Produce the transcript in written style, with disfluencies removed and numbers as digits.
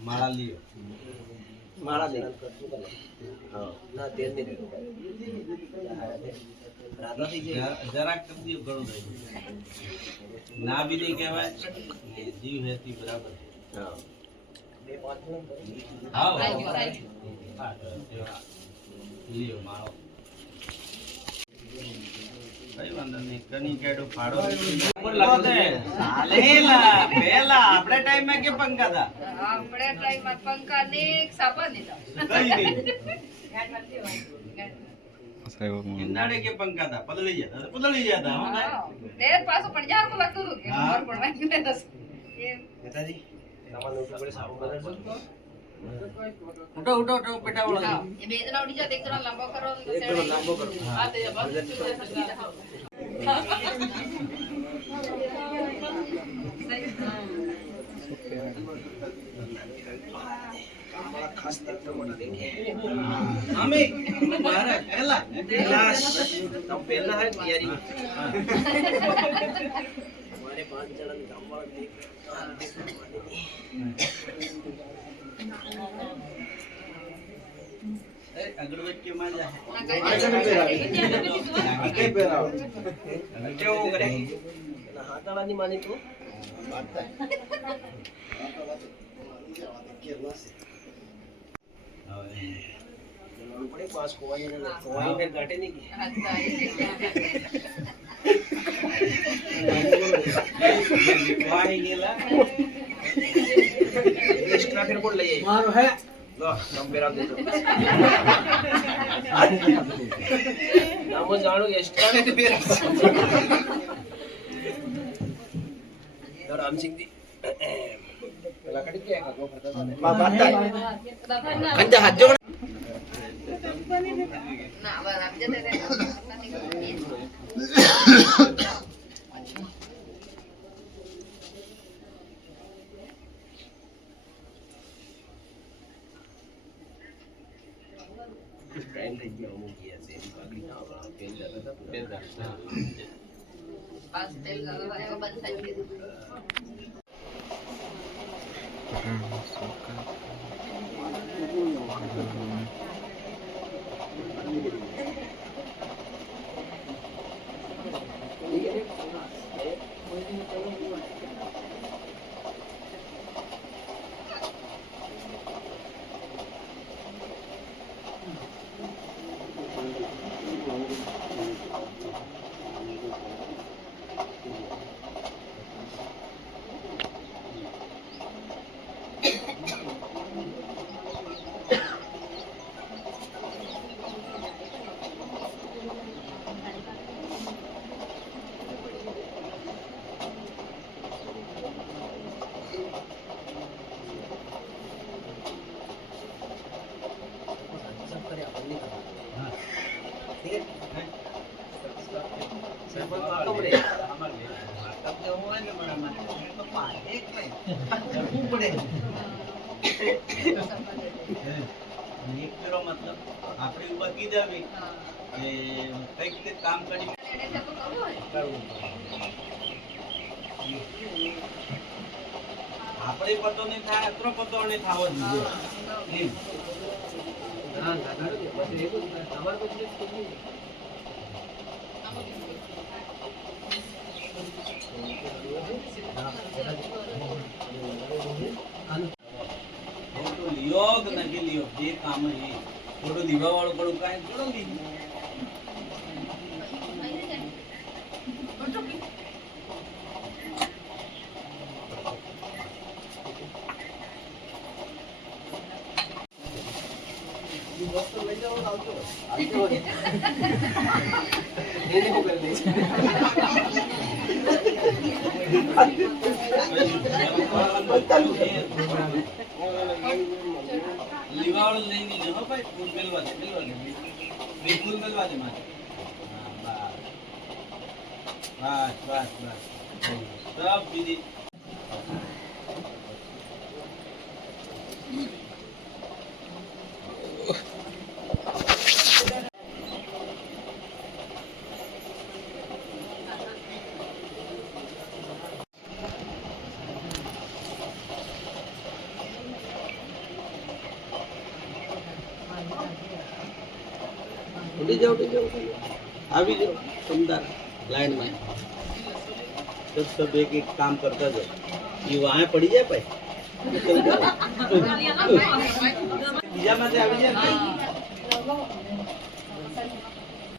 माला लियो माला ले हां ना तेल नहीं राधा थी जरा कर दियो करो ना भी नहीं कहवाय जीव है ती बराबर हां બે પાંચ हां लियो मारो કઈ વાંધો નહીં કની કેડો ફાડો ઉપર લખો દે સાલેલા પેલા આપણે ટાઈમ માં કે પંખા હતા આપણે ટાઈમ માં પંખા ને સાબા દીધા કઈ નહીં ઇન્દાડે કે પંખા હતા બદલી જતા ને પાછો 50 કો લાગતું હતું કે માર પડવા ને દસ નેતાજી સામાન ઉઠો પડે સાબુ બદલજો ઉઠો ઉઠો ઉઠો પેટા વાળો ये બે જણા ઉડી જા એક જણા લાંબો કરો એક જણો લાંબો કરો હા તે બસ ખાસ તક મોટા દેખે અમે મારા પહેલા ક્લાસ તો પહેલા હે તૈયારી हमारे 5 जणन गामवाळा देख ए अगरबत्ती માં જા કઈ પહેરાવ કેવું કરે હાથાળાની માની તું વાતતા बड़े पास कोई ने गाटे नहीं की वाही गेला एक्स्ट्रा फिर बोल ले मारो है लो नम पेरा दे दो नाम जानो एक्स्ट्रा ने तो पेरा और राम सिंह जी પેલા કડી કે કાકો ફરતા માં બાતા કંજા હાથ જોડ ના હવે રામ જતે રે टाइम થઈ ગયો હું કિયા છે પાગડી ના પેલ જાતા પેલ જાતા પાસ તેલ ગયો બંધ થઈ ગયું मतलब आपने ऊपर की जावे કે કઈક તે કામ કરી આપણે પતો નહીં થાય અત્રો પતો નહીં થાવો જોઈએ ના દાદા બસ એક તમાર પછી फोटो लियो कि नहीं लियो ये काम है फोटो दीवा वालों करो काय करो ली दोस्तों ले जाओ आओ ये देखो कर दे લીવાવાળો લઈ લીધો હો ભાઈ, ફૂલ મેલવા દે બે ફૂલ મેલવા દે મારે. હા, બસ સબ બીજી उठी जाओ अभी जाओ समदार लाइन में सब एक एक काम करता जाओ ये वहाँ पड़ी जाए भाई बीजा में આવી જાય